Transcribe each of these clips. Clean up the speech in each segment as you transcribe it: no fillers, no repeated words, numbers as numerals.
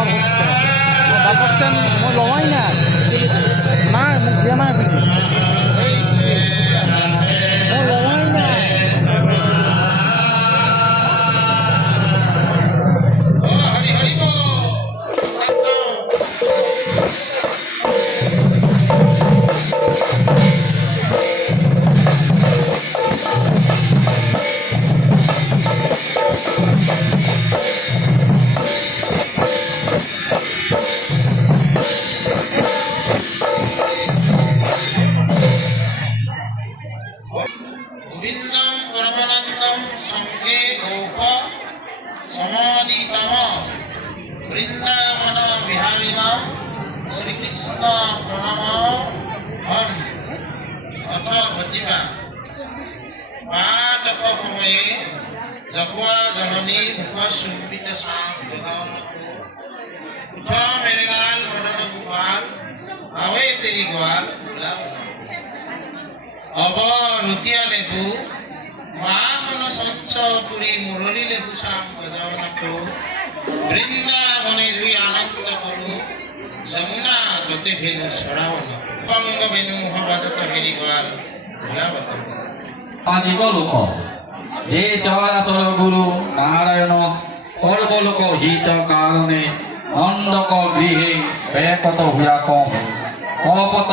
বাস stand মই লোৱাই নাই নাই মোক দিয়া নাই বুলি মই লোৱাই নাই गोविंदम परमानंदम संगे गोप समादितम वृंदावन विहारिणाम श्री कृष्ण प्रणम हन अथ प्रतिभा पादक समये जपुआ जननी मुख सुंबित सांग जगावनको उठ मेरे लाल मदन गोपाल आवे तेरी ग्वाल बुला अब रुतिया लेबू माखन सच्च पुरी मुरली लेबू साम बजावनको वृंदावने जुई आनंद करू जमुना गते भेनु सरावन पंग भेनु हबाजत हेरी ग्वाल बुलावत आजीव लोक जे सरासर गुरु नारायण सर्वलोक हित कारणे अंधक गृहे बेकत हुआ कम अपत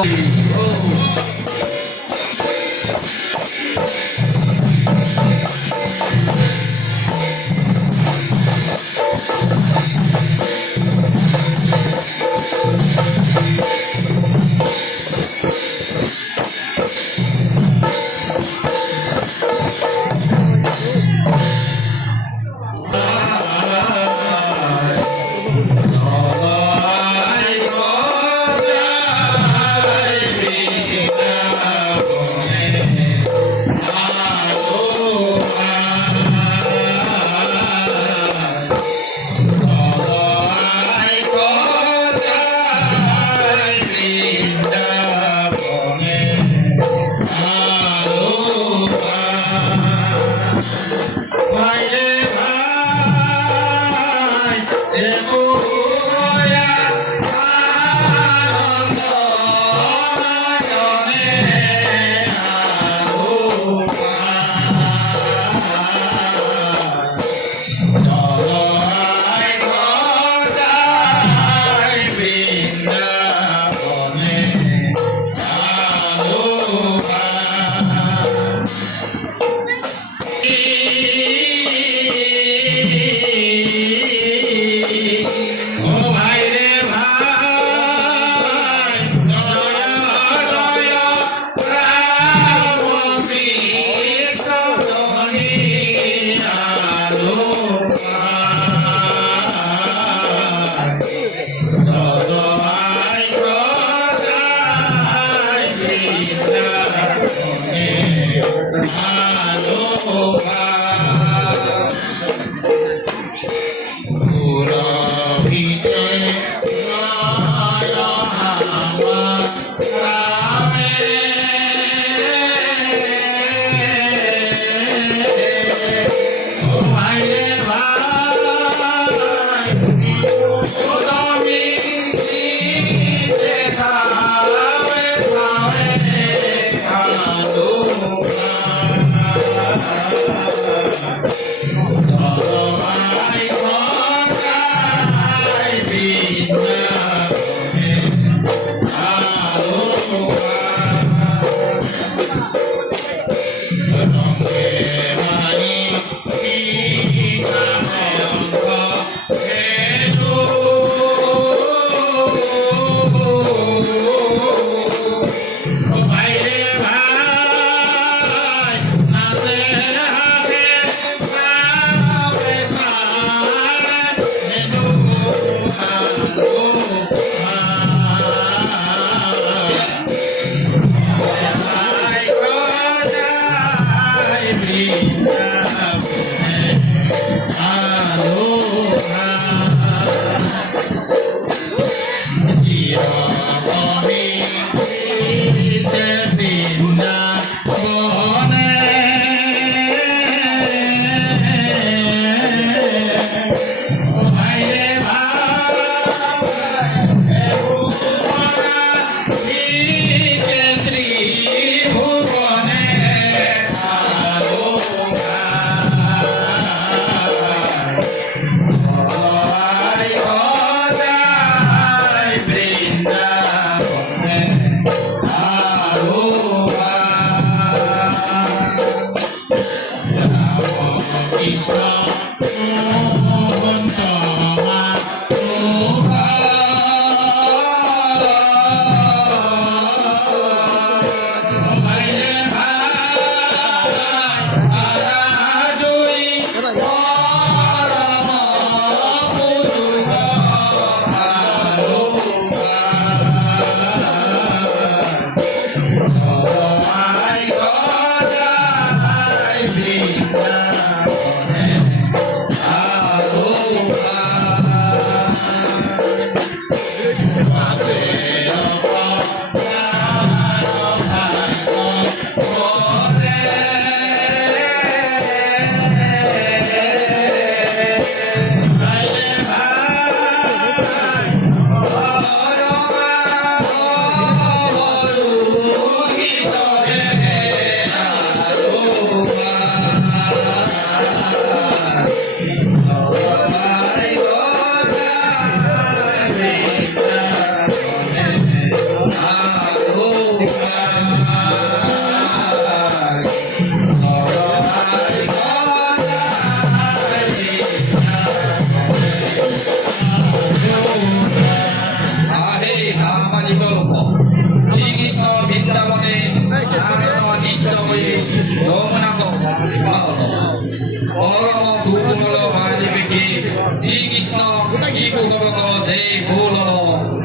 Ibu koko de bulo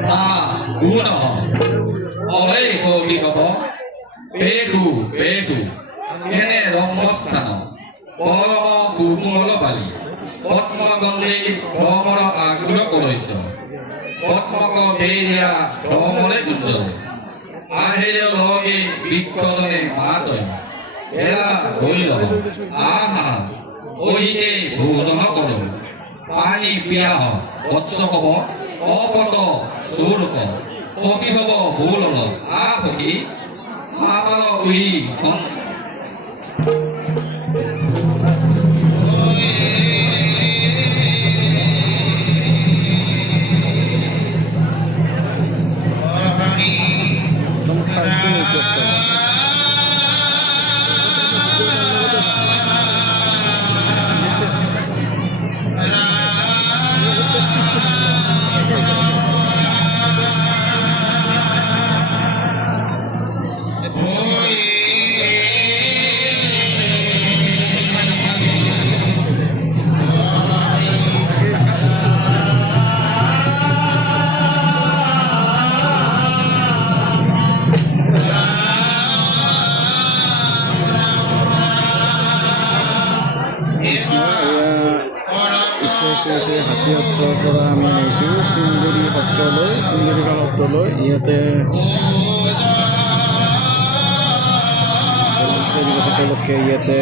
ta uno. Oleh kogi koko. Beku. Ini romostano. Polomo kumolo bali. Potmo gonde romoro agro koloiso. Potmo ko beria romole gundo. Akhirnya logi bikodone matoy. Era goilo. Aha. Oike bhujono koro. Pani piyaho. Otso kobo. Opoto suruko. Koki kobo bulolo. Ahoki. Hamalo ui kon. Shri হাতী সত্ৰৰ পৰা আমি আহিছোঁ সুন্দৰী সত্ৰলৈ সুন্দৰীকাল সত্ৰলৈ ইয়াতে সকলোকে ইয়াতে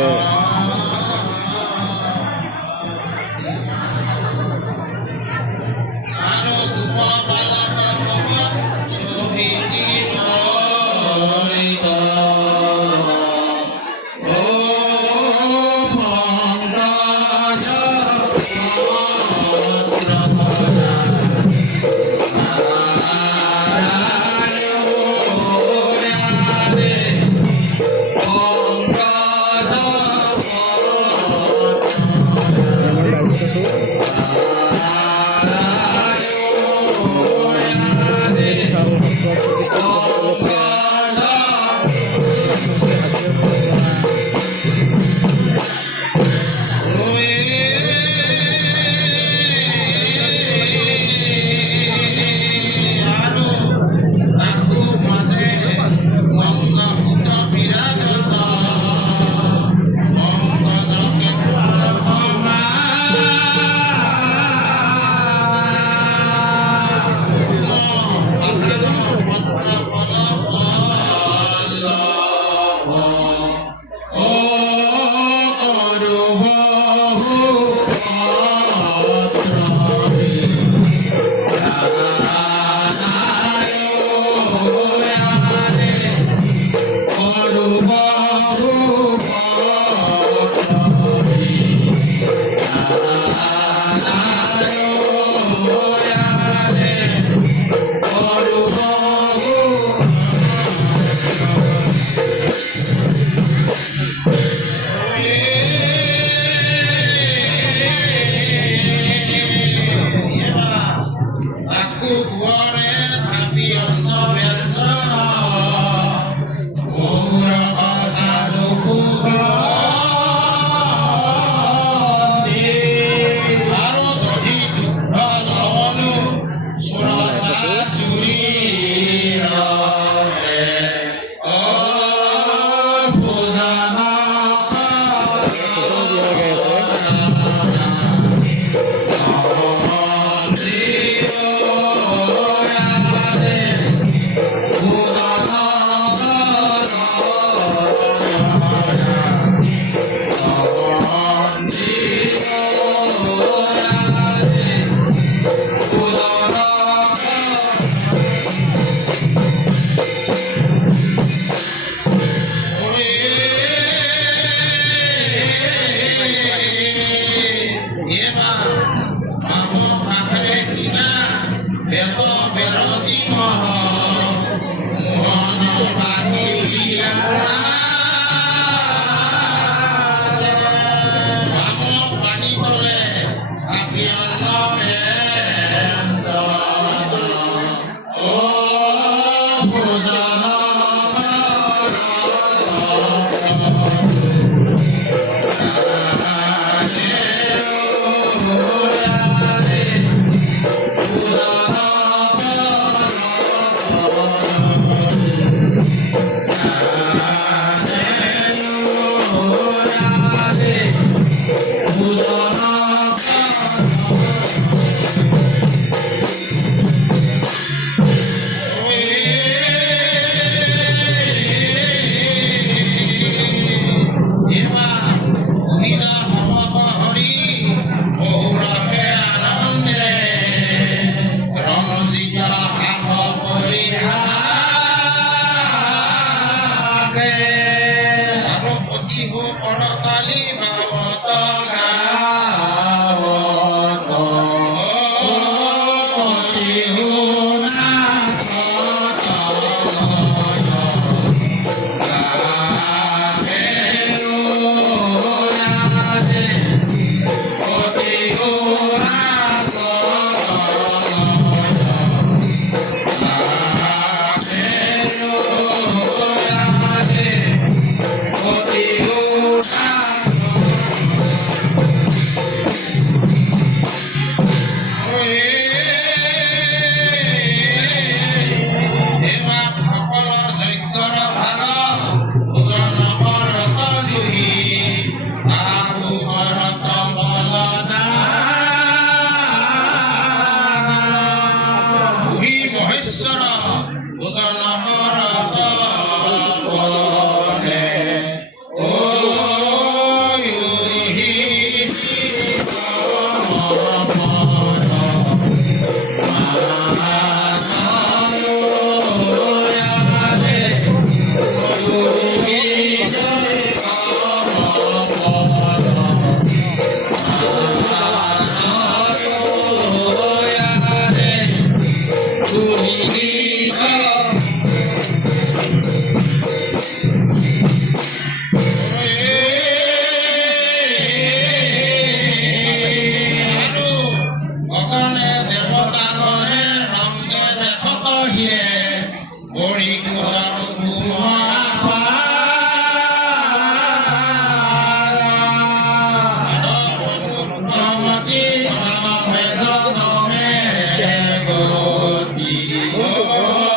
গতি হরিপদ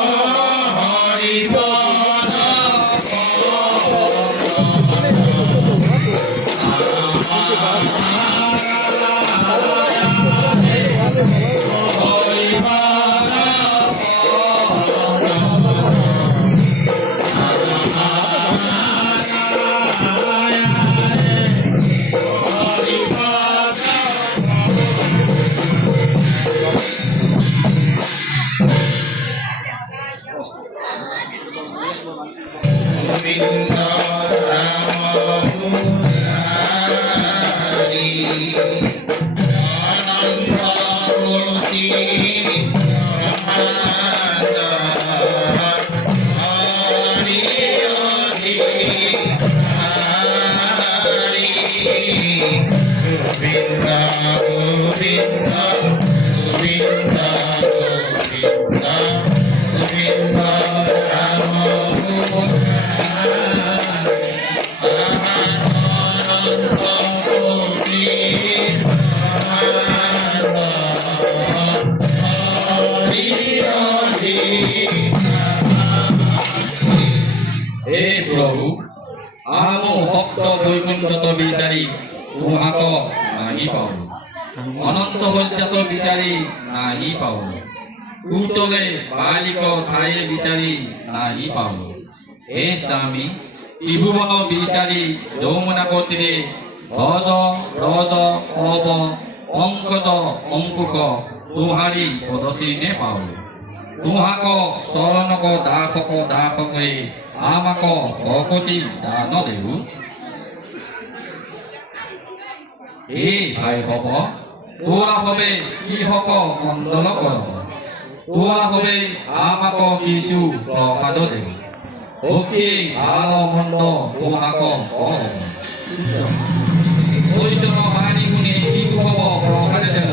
গোবিন্দ রাম মুরারি আনন্দ মূর্তি ব্রহ্মানন্দ হরি হরি হরি গোবিন্দ গোবিন্দ গোবিন্দ গোবিন্দ গোবিন্দ রাম হে প্রভু আম ভক্ত বৈকুণ্ঠত বিচারি তোমাক নাহি পাও অনন্ত পর্যাত বিচারি নাহি পাও কুতলে বালিক ঠায়ে বিচারি নাহি পাও হে স্বামী ত্রিভুবন বিচারি যমুনা কতীরে ভজ ব্রজ অব পঙ্কজ অঙ্কুক তুহারি পদশ্রীনে পাও তুহাক শরণক দাসক দাসকে আমাক ভকতি দান দেউ এই ভাই হব তোরা হবে কি হক মণ্ডল কর তোরা হবে আমাক কিছু প্রসাদ দেউ ভক্তি ভাল মন্দ তোহাক বৈষ্ণব বাণী গুণে কি হব প্রসাদে দেব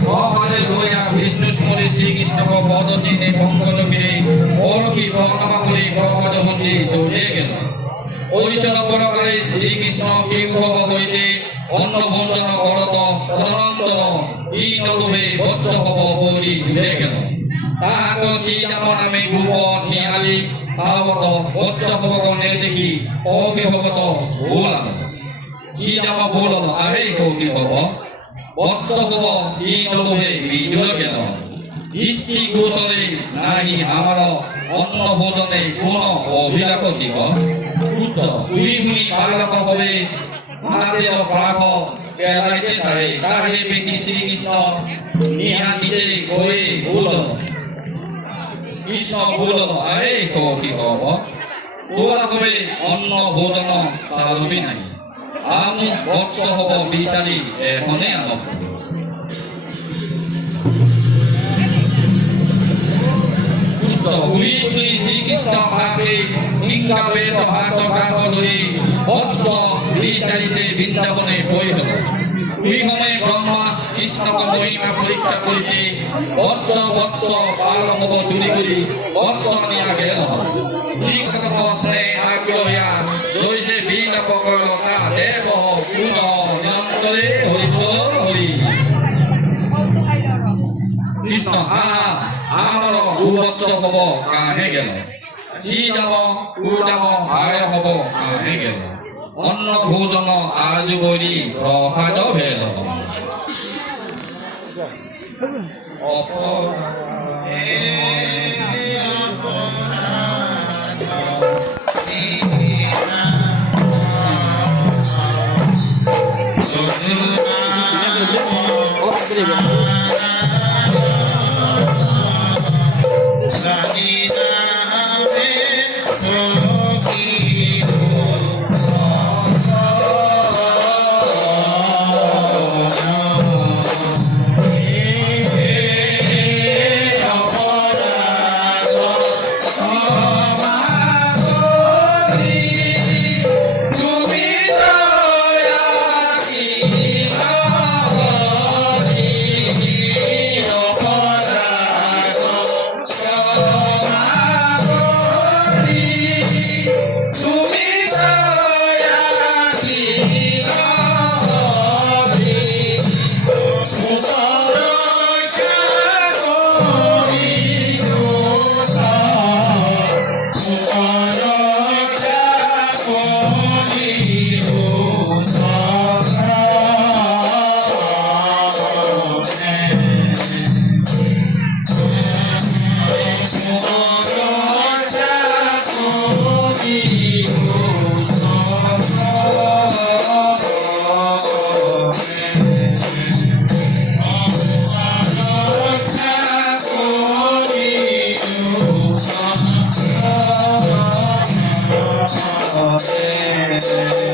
প্রসাদে লইয়া বিষ্ণু স্মরে শ্রীকৃষ্ণক পদ চিহ্নে পঙ্কজ ফিরে পরকি প্রণামা করে প্রসাদ মন্দির চলে গেল বৈষ্ণব প্রকারে শ্রীকৃষ্ণ বিগ্রহ হইতে অন্ন ভঞ্জন করত তদনন্তর দীন লোভে বৎস হব হরি জুড়ে গেল তাহাক শ্রীরাম নামে ভূপ নিহালি সাবত বৎস হব নে দেখি কৌকি ভগত ভোলা শ্রীরাম বলল আরে কৌকি হব বৎস হব দীন লোভে বিজুড়ে গেল দৃষ্টি গোচরে নাহি আমার অন্ন ভোজনে কোন অভিলাষ জীব উচ্চ দুই গুণী বালক হবে মহাদেব প্রাহ বেড়াইতে চাই তাহে বেশি শ্রীকৃষ্ণ নিহাতিতে গয়ে বলল কৃষ্ণ বলল আরে কি হব তোরা হবে অন্ন ভোজন চালবি নাই আমি বৎস হব বিচারি এখনে আনব উই উই শ্রীকৃষ্ণ ভাবে হিংসা বেদ হাত কাহ ধরি বৎস বিচারিতে বৃন্দাবনে বই হল দুই সময়ে ব্রহ্মা কৃষ্ণক মহিমা পরীক্ষা করিতে বৎস বৎস পাল হব চুরি করি বৎস নিয়া গেল শ্রীকৃষ্ণ স্নেহ আগ্রহীয়া জৈসে বিলাপ করল তা দেব গুণ নিরন্তরে হরিব হরি কৃষ্ণ আহা আমার গুবৎস হব কাহে গেল শ্রীরাম গুদাম আয় হব কাহে গেল অন্ন ভোজন আজ বলি প্রসাদ ভেল Hare